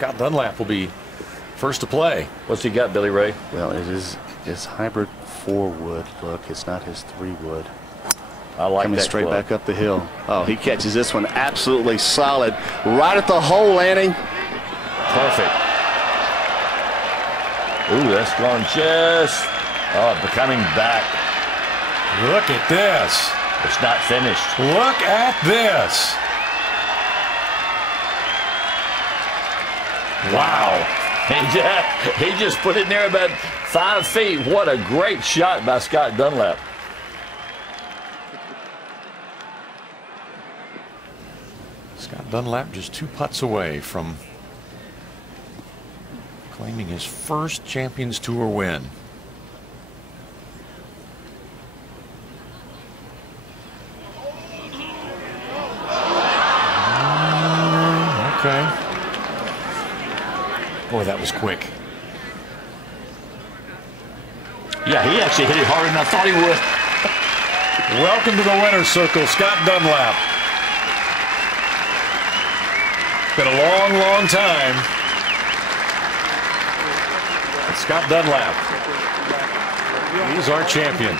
Scott Dunlap will be first to play. What's he got, Billy Ray? Well, it is his hybrid 4-wood. Look, it's not his 3-wood. I like coming that straight club. back up the hill. Oh, he catches this one absolutely solid, right at the hole landing. Perfect. Ooh, that's gone just becoming back. Look at this. It's not finished. Look at this. Wow. He just put it in there about 5 feet. What a great shot by Scott Dunlap. Scott Dunlap just 2 putts away from claiming his first Champions Tour win. Okay. Boy, that was quick. Yeah, he actually hit it harder than I thought he would. Welcome to the winner's circle, Scott Dunlap. Been a long, long time. Scott Dunlap, he's our champion.